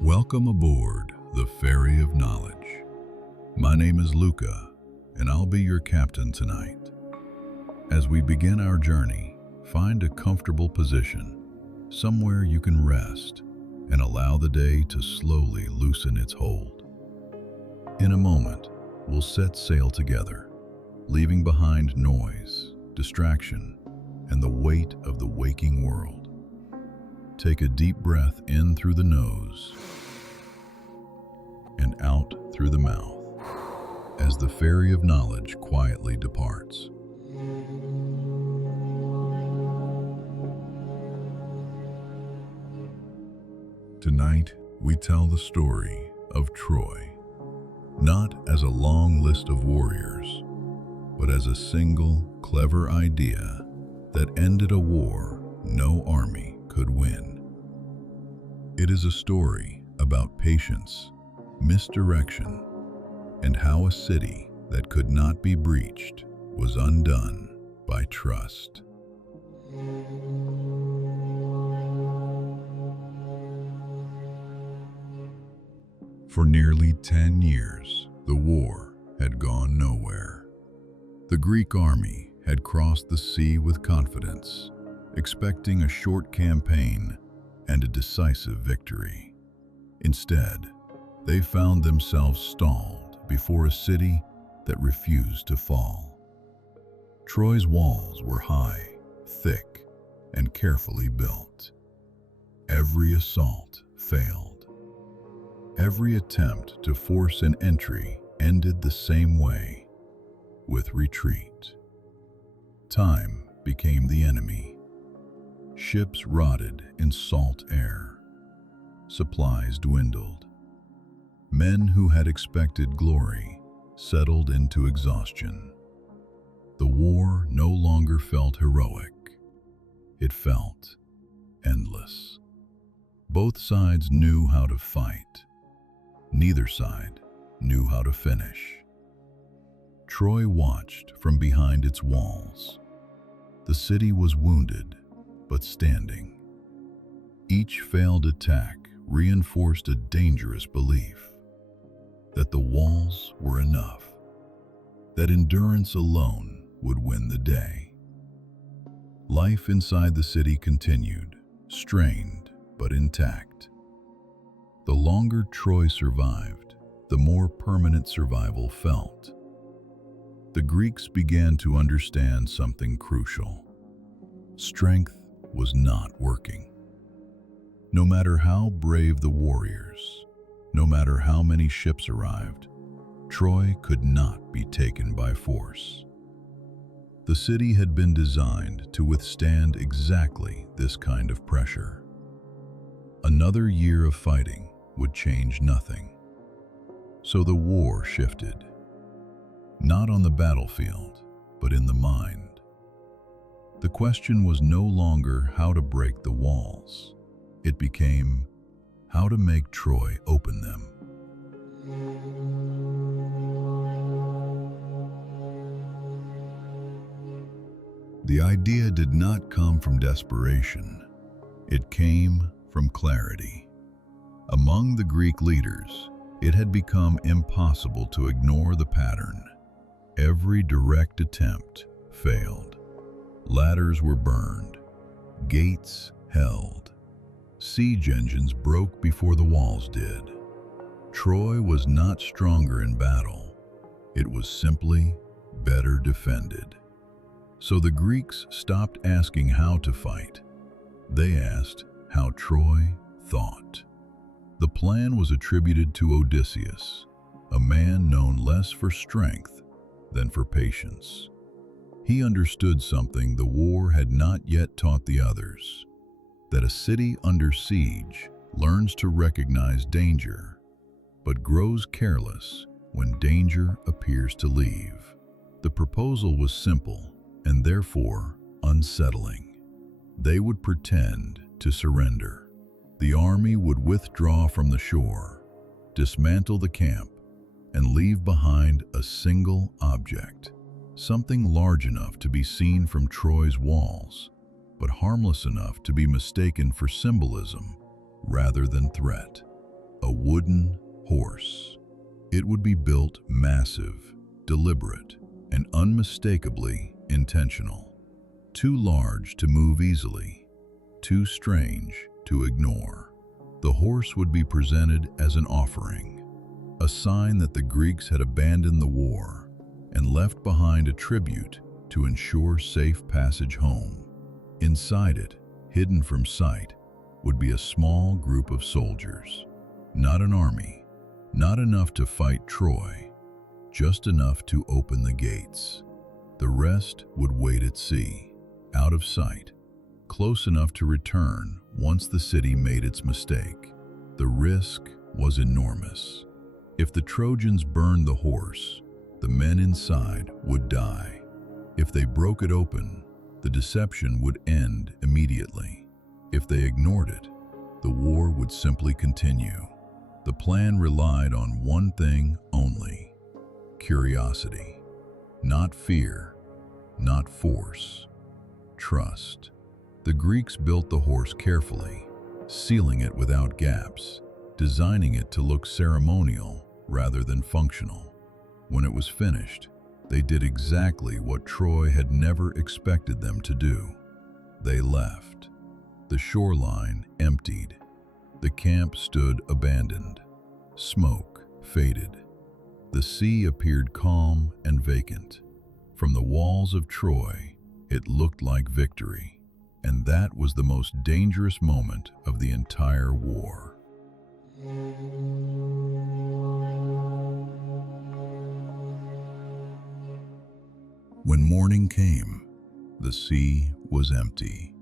Welcome aboard the Ferry of Knowledge. My name is Luca, and I'll be your captain tonight. As we begin our journey, find a comfortable position, somewhere you can rest, and allow the day to slowly loosen its hold. In a moment, we'll set sail together, leaving behind noise, distraction, and the weight of the waking world. Take a deep breath in through the nose and out through the mouth as the Ferry of Knowledge quietly departs. Tonight, we tell the story of Troy, not as a long list of warriors, but as a single, clever idea that ended a war no army could win. It is a story about patience, misdirection, and how a city that could not be breached was undone by trust. For nearly 10 years, the war had gone nowhere. The Greek army had crossed the sea with confidence, expecting a short campaign and a decisive victory. Instead, they found themselves stalled before a city that refused to fall. Troy's walls were high, thick, and carefully built. Every assault failed. Every attempt to force an entry ended the same way, with retreat. Time became the enemy. Ships rotted in salt air. Supplies dwindled. Men who had expected glory settled into exhaustion. The war no longer felt heroic. It felt endless. Both sides knew how to fight. Neither side knew how to finish. Troy watched from behind its walls. The city was wounded, but standing. Each failed attack reinforced a dangerous belief that the walls were enough, that endurance alone would win the day. Life inside the city continued, strained but intact. The longer Troy survived, the more permanent survival felt. The Greeks began to understand something crucial. Strength was not working. No matter how brave the warriors, no matter how many ships arrived, Troy could not be taken by force. The city had been designed to withstand exactly this kind of pressure. Another year of fighting would change nothing. So the war shifted, not on the battlefield, but in the mind. The question was no longer how to break the walls. It became how to make Troy open them. The idea did not come from desperation. It came from clarity. Among the Greek leaders, it had become impossible to ignore the pattern. Every direct attempt failed. Ladders were burned, gates held, siege engines broke before the walls did. Troy was not stronger in battle. It was simply better defended. So the Greeks stopped asking how to fight. They asked how Troy thought. The plan was attributed to Odysseus, a man known less for strength than for patience. He understood something the war had not yet taught the others, that a city under siege learns to recognize danger, but grows careless when danger appears to leave. The proposal was simple and therefore unsettling. They would pretend to surrender. The army would withdraw from the shore, dismantle the camp, and leave behind a single object, something large enough to be seen from Troy's walls, but harmless enough to be mistaken for symbolism rather than threat. A wooden horse. It would be built massive, deliberate, and unmistakably intentional. Too large to move easily, too strange to ignore. The horse would be presented as an offering, a sign that the Greeks had abandoned the war and left behind a tribute to ensure safe passage home. Inside it, hidden from sight, would be a small group of soldiers. Not an army, not enough to fight Troy, just enough to open the gates. The rest would wait at sea, out of sight, close enough to return once the city made its mistake. The risk was enormous. If the Trojans burned the horse, the men inside would die. If they broke it open, the deception would end immediately. If they ignored it, the war would simply continue. The plan relied on one thing only: curiosity. Not fear, not force, trust. The Greeks built the horse carefully, sealing it without gaps, designing it to look ceremonial rather than functional. When it was finished, they did exactly what Troy had never expected them to do. They left. The shoreline emptied. The camp stood abandoned. Smoke faded. The sea appeared calm and vacant. From the walls of Troy, it looked like victory, and that was the most dangerous moment of the entire war. When morning came, the sea was empty.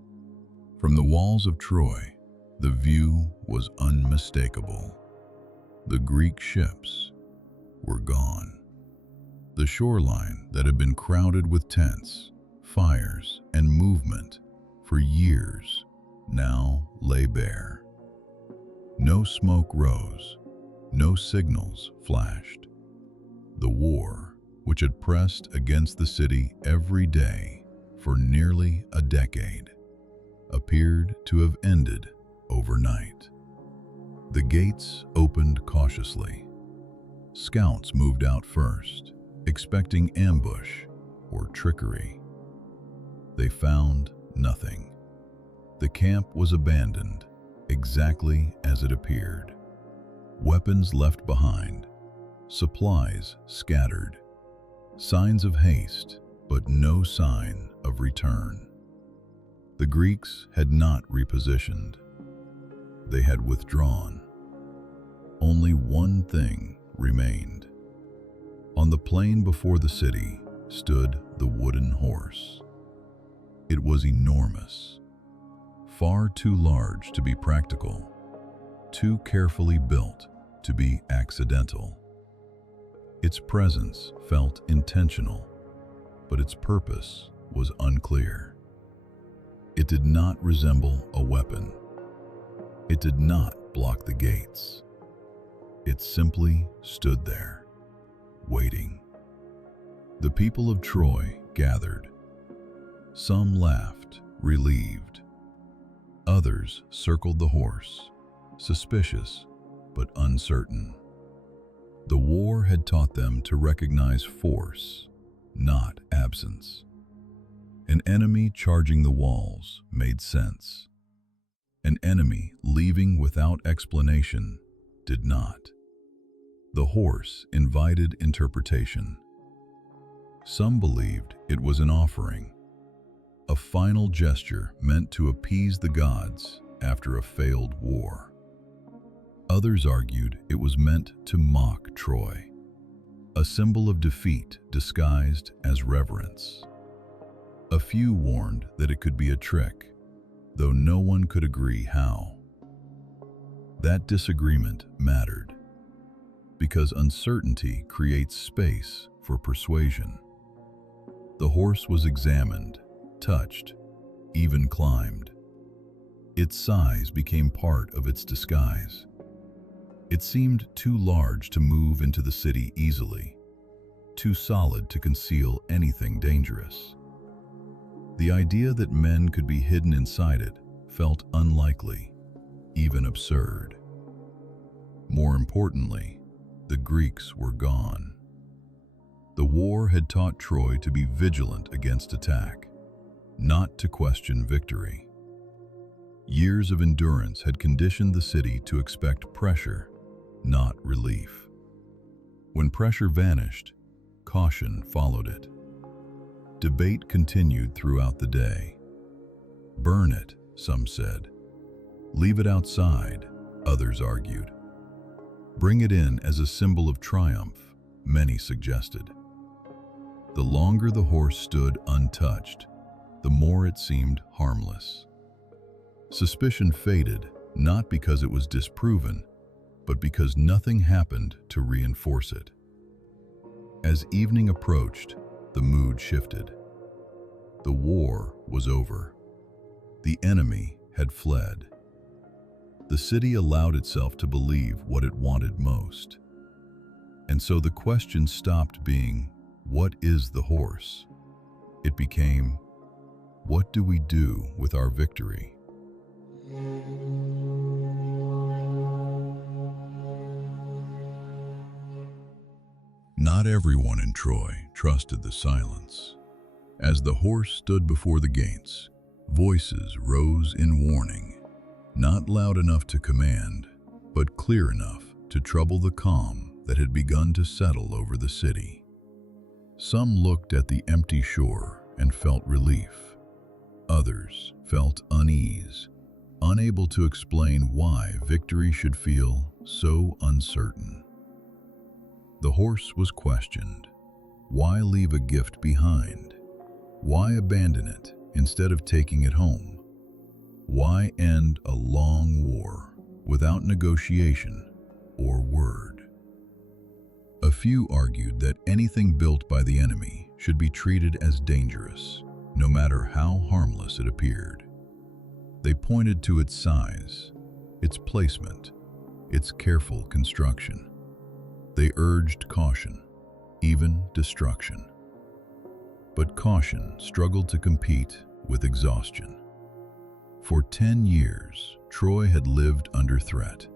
From the walls of Troy, the view was unmistakable. The Greek ships were gone. The shoreline that had been crowded with tents, fires, and movement for years now lay bare. No smoke rose, no signals flashed. The war, which had pressed against the city every day for nearly a decade, appeared to have ended overnight. The gates opened cautiously. Scouts moved out first, expecting ambush or trickery. They found nothing. The camp was abandoned, exactly as it appeared. Weapons left behind, supplies scattered, signs of haste, but no sign of return. The Greeks had not repositioned. They had withdrawn. Only one thing remained. On the plain before the city stood the wooden horse. It was enormous, far too large to be practical, too carefully built to be accidental. Its presence felt intentional, but its purpose was unclear. It did not resemble a weapon. It did not block the gates. It simply stood there, waiting. The people of Troy gathered. Some laughed, relieved. Others circled the horse, suspicious but uncertain. The war had taught them to recognize force, not absence. An enemy charging the walls made sense. An enemy leaving without explanation did not. The horse invited interpretation. Some believed it was an offering, a final gesture meant to appease the gods after a failed war. Others argued it was meant to mock Troy, a symbol of defeat disguised as reverence. A few warned that it could be a trick, though no one could agree how. That disagreement mattered, because uncertainty creates space for persuasion. The horse was examined, touched, even climbed. Its size became part of its disguise. It seemed too large to move into the city easily, too solid to conceal anything dangerous. The idea that men could be hidden inside it felt unlikely, even absurd. More importantly, the Greeks were gone. The war had taught Troy to be vigilant against attack, not to question victory. Years of endurance had conditioned the city to expect pressure, not relief. When pressure vanished, caution followed it. Debate continued throughout the day. Burn it, some said. Leave it outside, others argued. Bring it in as a symbol of triumph, many suggested. The longer the horse stood untouched, the more it seemed harmless. Suspicion faded, not because it was disproven, but because nothing happened to reinforce it. As evening approached, the mood shifted. The war was over. The enemy had fled. The city allowed itself to believe what it wanted most. And so the question stopped being, what is the horse? It became, what do we do with our victory? Not everyone in Troy trusted the silence. As the horse stood before the gates, voices rose in warning, not loud enough to command, but clear enough to trouble the calm that had begun to settle over the city. Some looked at the empty shore and felt relief. Others felt unease, unable to explain why victory should feel so uncertain. The horse was questioned. Why leave a gift behind? Why abandon it instead of taking it home? Why end a long war without negotiation or word? A few argued that anything built by the enemy should be treated as dangerous, no matter how harmless it appeared. They pointed to its size, its placement, its careful construction. They urged caution, even destruction. But caution struggled to compete with exhaustion. For 10 years, Troy had lived under threat.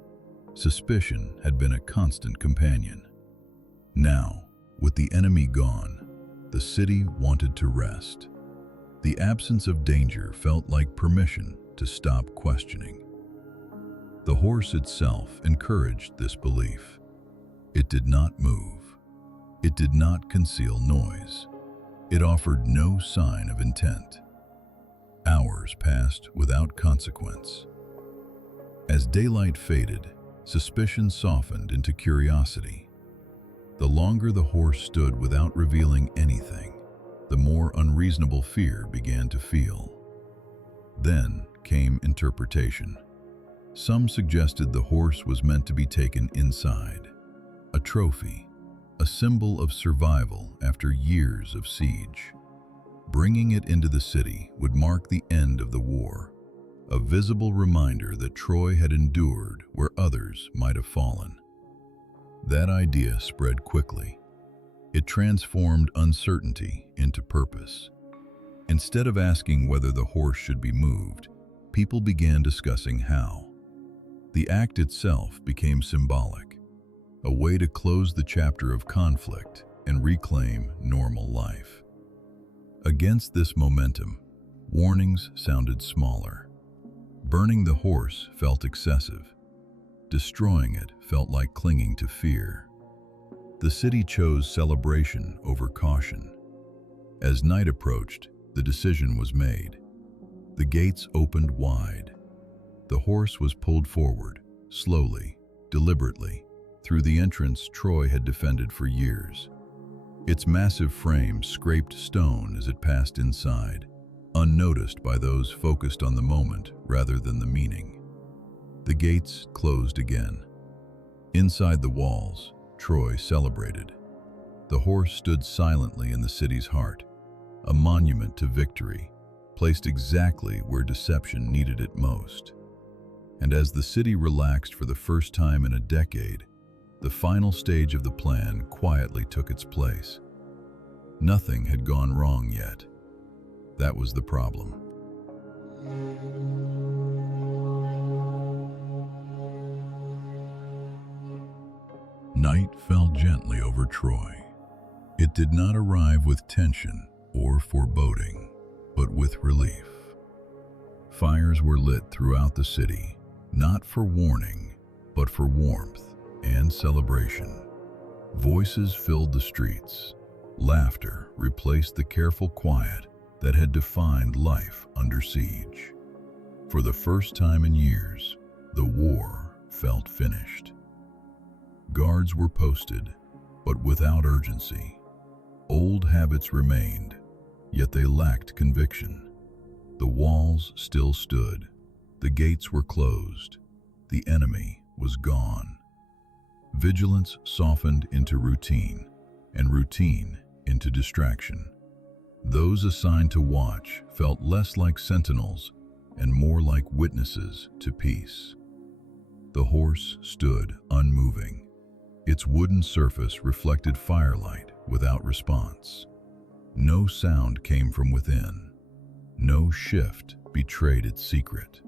Suspicion had been a constant companion. Now, with the enemy gone, the city wanted to rest. The absence of danger felt like permission to stop questioning. The horse itself encouraged this belief. It did not move. It did not conceal noise. It offered no sign of intent. Hours passed without consequence. As daylight faded, suspicion softened into curiosity. The longer the horse stood without revealing anything, the more unreasonable fear began to feel. Then came interpretation. Some suggested the horse was meant to be taken inside, a trophy, a symbol of survival after years of siege. Bringing it into the city would mark the end of the war, a visible reminder that Troy had endured where others might have fallen. That idea spread quickly. It transformed uncertainty into purpose. Instead of asking whether the horse should be moved, people began discussing how. The act itself became symbolic, a way to close the chapter of conflict and reclaim normal life. Against this momentum, warnings sounded smaller. Burning the horse felt excessive. Destroying it felt like clinging to fear. The city chose celebration over caution. As night approached, the decision was made. The gates opened wide. The horse was pulled forward, slowly, deliberately, through the entrance Troy had defended for years. Its massive frame scraped stone as it passed inside, unnoticed by those focused on the moment rather than the meaning. The gates closed again. Inside the walls, Troy celebrated. The horse stood silently in the city's heart, a monument to victory, placed exactly where deception needed it most. And as the city relaxed for the first time in a decade, the final stage of the plan quietly took its place. Nothing had gone wrong yet. That was the problem. Night fell gently over Troy. It did not arrive with tension or foreboding, but with relief. Fires were lit throughout the city, not for warning, but for warmth and celebration. Voices filled the streets. Laughter replaced the careful quiet that had defined life under siege. For the first time in years, the war felt finished. Guards were posted, but without urgency. Old habits remained, yet they lacked conviction. The walls still stood. The gates were closed. The enemy was gone. Vigilance softened into routine, and routine into distraction. Those assigned to watch felt less like sentinels and more like witnesses to peace. The horse stood unmoving. Its wooden surface reflected firelight without response. No sound came from within. No shift betrayed its secret.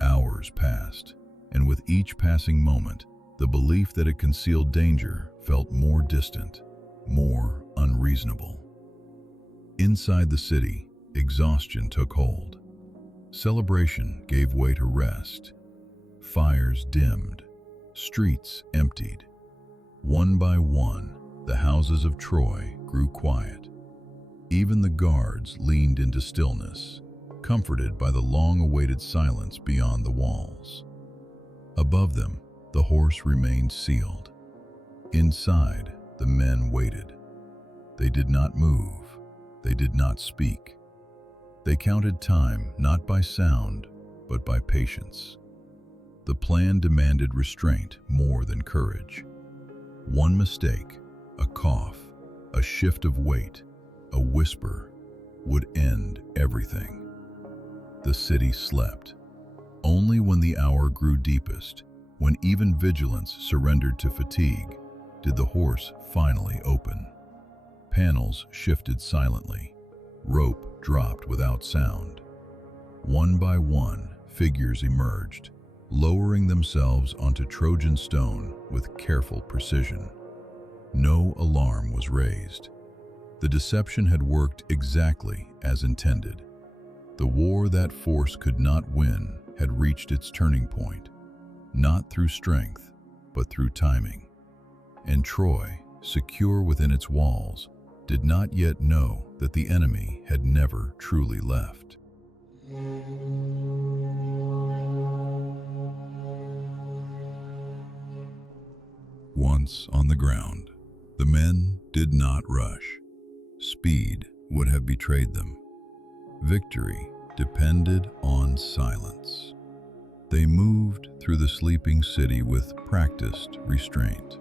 Hours passed, and with each passing moment, the belief that it concealed danger felt more distant, more unreasonable. Inside the city, exhaustion took hold. Celebration gave way to rest. Fires dimmed. Streets emptied. One by one, the houses of Troy grew quiet. Even the guards leaned into stillness, comforted by the long-awaited silence beyond the walls. Above them, the horse remained sealed. Inside, the men waited. They did not move. They did not speak. They counted time not by sound, but by patience. The plan demanded restraint more than courage. One mistake, a cough, a shift of weight, a whisper, would end everything. The city slept. Only when the hour grew deepest, when even vigilance surrendered to fatigue, did the horse finally open. Panels shifted silently. Rope dropped without sound. One by one, figures emerged, lowering themselves onto Trojan stone with careful precision. No alarm was raised. The deception had worked exactly as intended. The war that force could not win had reached its turning point, not through strength, but through timing. And Troy, secure within its walls, did not yet know that the enemy had never truly left. Once on the ground, the men did not rush. Speed would have betrayed them. Victory depended on silence. They moved through the sleeping city with practiced restraint,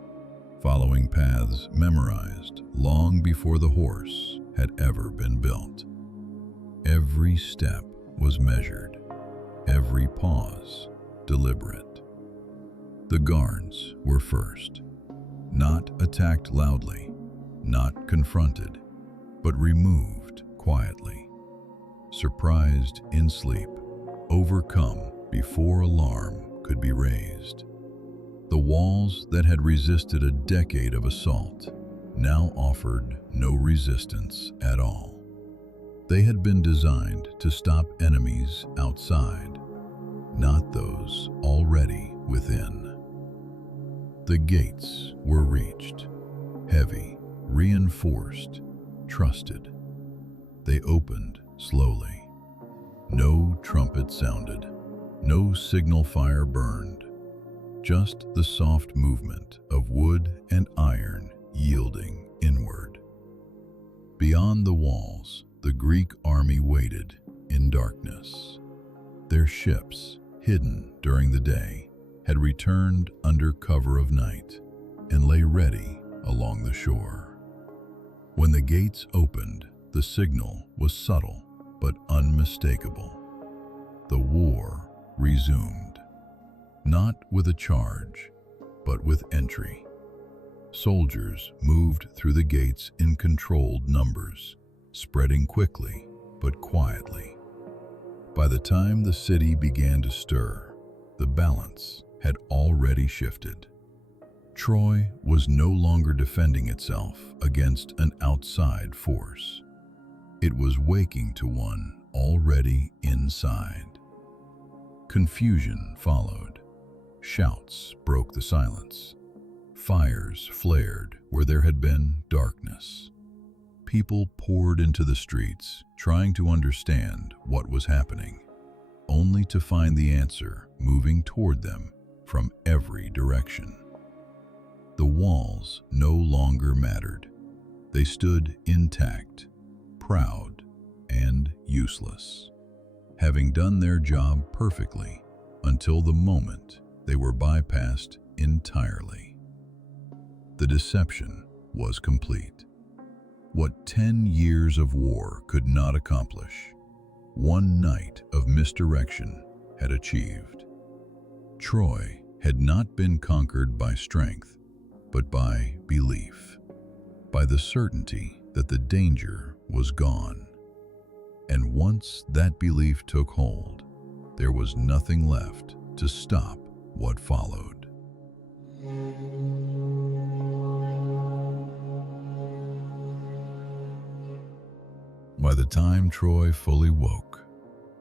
following paths memorized long before the horse had ever been built. Every step was measured, every pause deliberate. The guards were first, not attacked loudly, not confronted, but removed quietly. Surprised in sleep, overcome before alarm could be raised. The walls that had resisted a decade of assault now offered no resistance at all. They had been designed to stop enemies outside, not those already within. The gates were reached, heavy, reinforced, trusted. They opened slowly. No trumpet sounded, no signal fire burned. Just the soft movement of wood and iron yielding inward. Beyond the walls, the Greek army waited in darkness. Their ships, hidden during the day, had returned under cover of night and lay ready along the shore. When the gates opened, the signal was subtle but unmistakable. The war resumed. Not with a charge, but with entry. Soldiers moved through the gates in controlled numbers, spreading quickly, but quietly. By the time the city began to stir, the balance had already shifted. Troy was no longer defending itself against an outside force. It was waking to one already inside. Confusion followed. Shouts broke the silence. Fires flared where there had been darkness. People poured into the streets, trying to understand what was happening, only to find the answer moving toward them from every direction. The walls no longer mattered. They stood intact, proud, and useless, having done their job perfectly until the moment they were bypassed entirely. The deception was complete. What 10 years of war could not accomplish, one night of misdirection had achieved. Troy had not been conquered by strength, but by belief, by the certainty that the danger was gone. And once that belief took hold, there was nothing left to stop what followed. By the time Troy fully woke,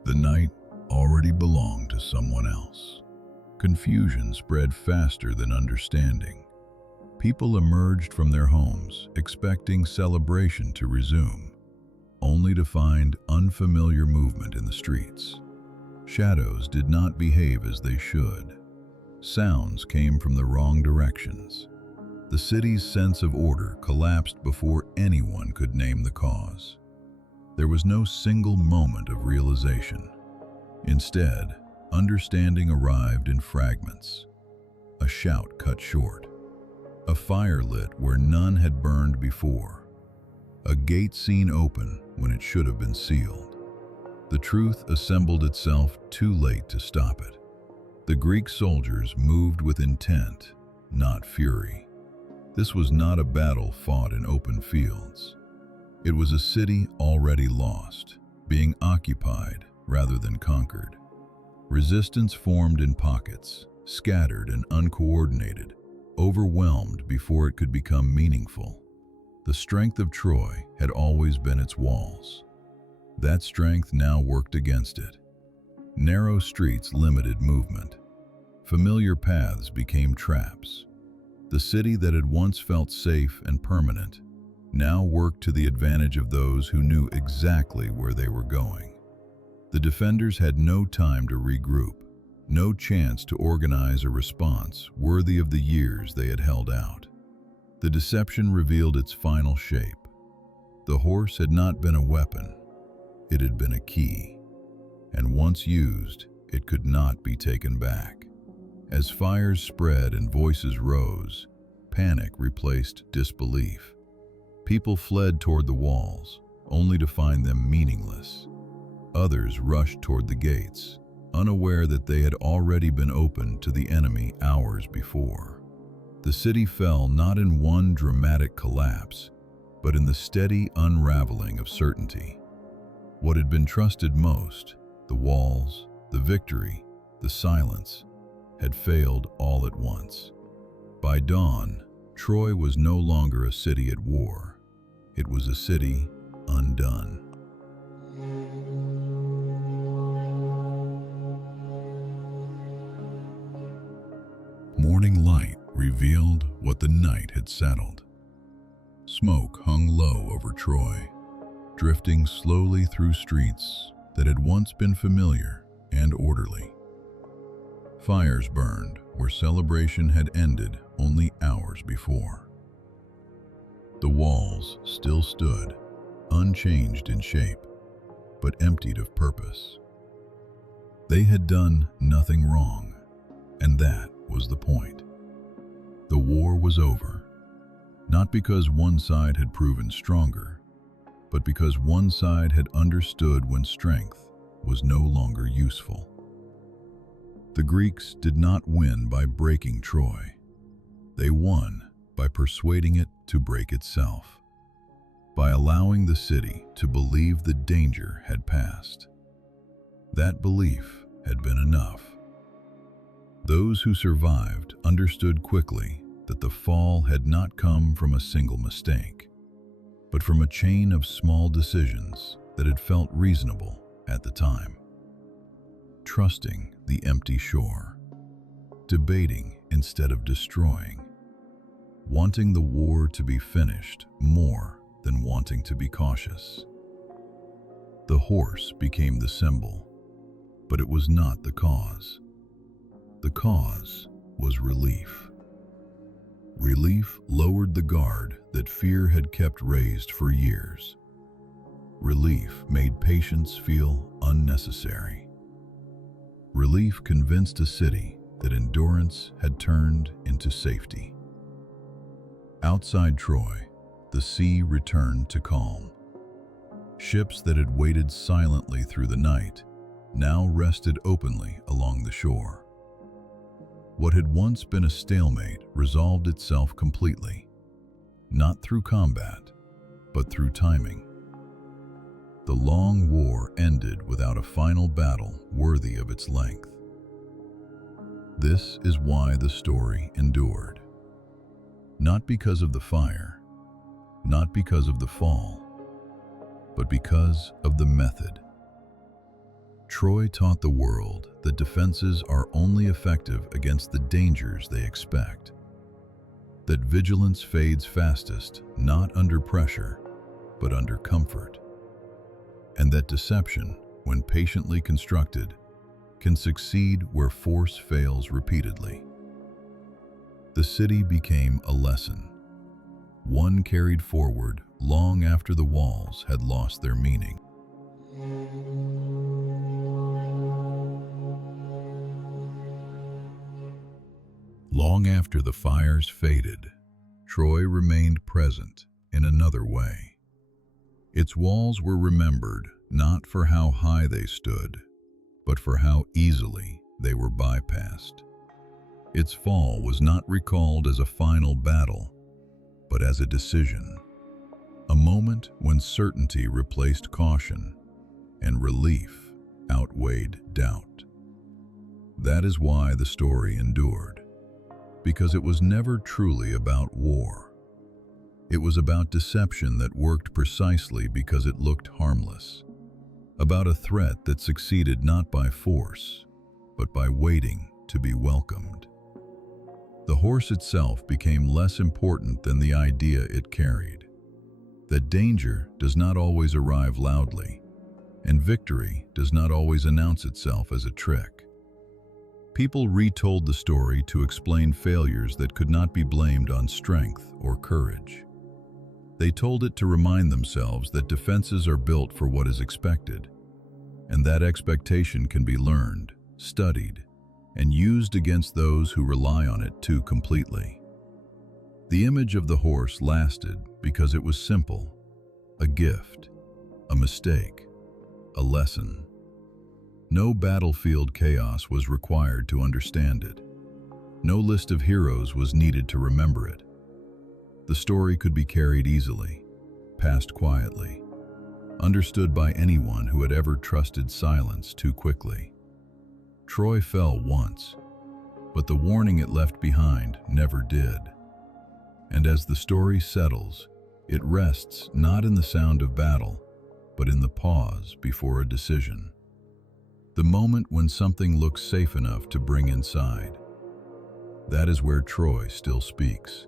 the night already belonged to someone else. Confusion spread faster than understanding. People emerged from their homes, expecting celebration to resume, only to find unfamiliar movement in the streets. Shadows did not behave as they should. Sounds came from the wrong directions. The city's sense of order collapsed before anyone could name the cause. There was no single moment of realization. Instead, understanding arrived in fragments. A shout cut short. A fire lit where none had burned before. A gate seen open when it should have been sealed. The truth assembled itself too late to stop it. The Greek soldiers moved with intent, not fury. This was not a battle fought in open fields. It was a city already lost, being occupied rather than conquered. Resistance formed in pockets, scattered and uncoordinated, overwhelmed before it could become meaningful. The strength of Troy had always been its walls. That strength now worked against it. Narrow streets limited movement. Familiar paths became traps. The city that had once felt safe and permanent now worked to the advantage of those who knew exactly where they were going. The defenders had no time to regroup, no chance to organize a response worthy of the years they had held out. The deception revealed its final shape. The horse had not been a weapon, it had been a key, and once used, it could not be taken back. As fires spread and voices rose, panic replaced disbelief. People fled toward the walls, only to find them meaningless. Others rushed toward the gates, unaware that they had already been opened to the enemy hours before. The city fell not in one dramatic collapse, but in the steady unraveling of certainty. What had been trusted most, the walls, the victory, the silence, had failed all at once. By dawn, Troy was no longer a city at war. It was a city undone. Morning light revealed what the night had settled. Smoke hung low over Troy, drifting slowly through streets that had once been familiar and orderly. Fires burned where celebration had ended only hours before. The walls still stood, unchanged in shape, but emptied of purpose. They had done nothing wrong, and that was the point. The war was over, not because one side had proven stronger, but because one side had understood when strength was no longer useful. The Greeks did not win by breaking Troy. They won by persuading it to break itself. by allowing the city to believe the danger had passed. That belief had been enough. Those who survived understood quickly that the fall had not come from a single mistake, but from a chain of small decisions that had felt reasonable at the time. Trusting the empty shore, debating instead of destroying, wanting the war to be finished more than wanting to be cautious. The horse became the symbol, but it was not the cause. The cause was relief. Relief lowered the guard that fear had kept raised for years. Relief made patience feel unnecessary. Relief convinced a city that endurance had turned into safety. Outside Troy, the sea returned to calm. Ships that had waited silently through the night now rested openly along the shore. What had once been a stalemate resolved itself completely, not through combat, but through timing. The long war ended without a final battle worthy of its length. This is why the story endured. Not because of the fire, not because of the fall, but because of the method. Troy taught the world that defenses are only effective against the dangers they expect, that vigilance fades fastest not under pressure, but under comfort, and that deception, when patiently constructed, can succeed where force fails repeatedly. The city became a lesson, one carried forward long after the walls had lost their meaning. Long after the fires faded, Troy remained present in another way. Its walls were remembered not for how high they stood, but for how easily they were bypassed. Its fall was not recalled as a final battle, but as a decision, a moment when certainty replaced caution and relief outweighed doubt. That is why the story endured, because it was never truly about war. It was about deception that worked precisely because it looked harmless, about a threat that succeeded not by force, but by waiting to be welcomed. The horse itself became less important than the idea it carried, that danger does not always arrive loudly, and victory does not always announce itself as a trick. People retold the story to explain failures that could not be blamed on strength or courage. They told it to remind themselves that defenses are built for what is expected, and that expectation can be learned, studied, and used against those who rely on it too completely. The image of the horse lasted because it was simple, a gift, a mistake, a lesson. No battlefield chaos was required to understand it. No list of heroes was needed to remember it. The story could be carried easily, passed quietly, understood by anyone who had ever trusted silence too quickly. Troy fell once, but the warning it left behind never did. And as the story settles, it rests not in the sound of battle, but in the pause before a decision. The moment when something looks safe enough to bring inside. That is where Troy still speaks.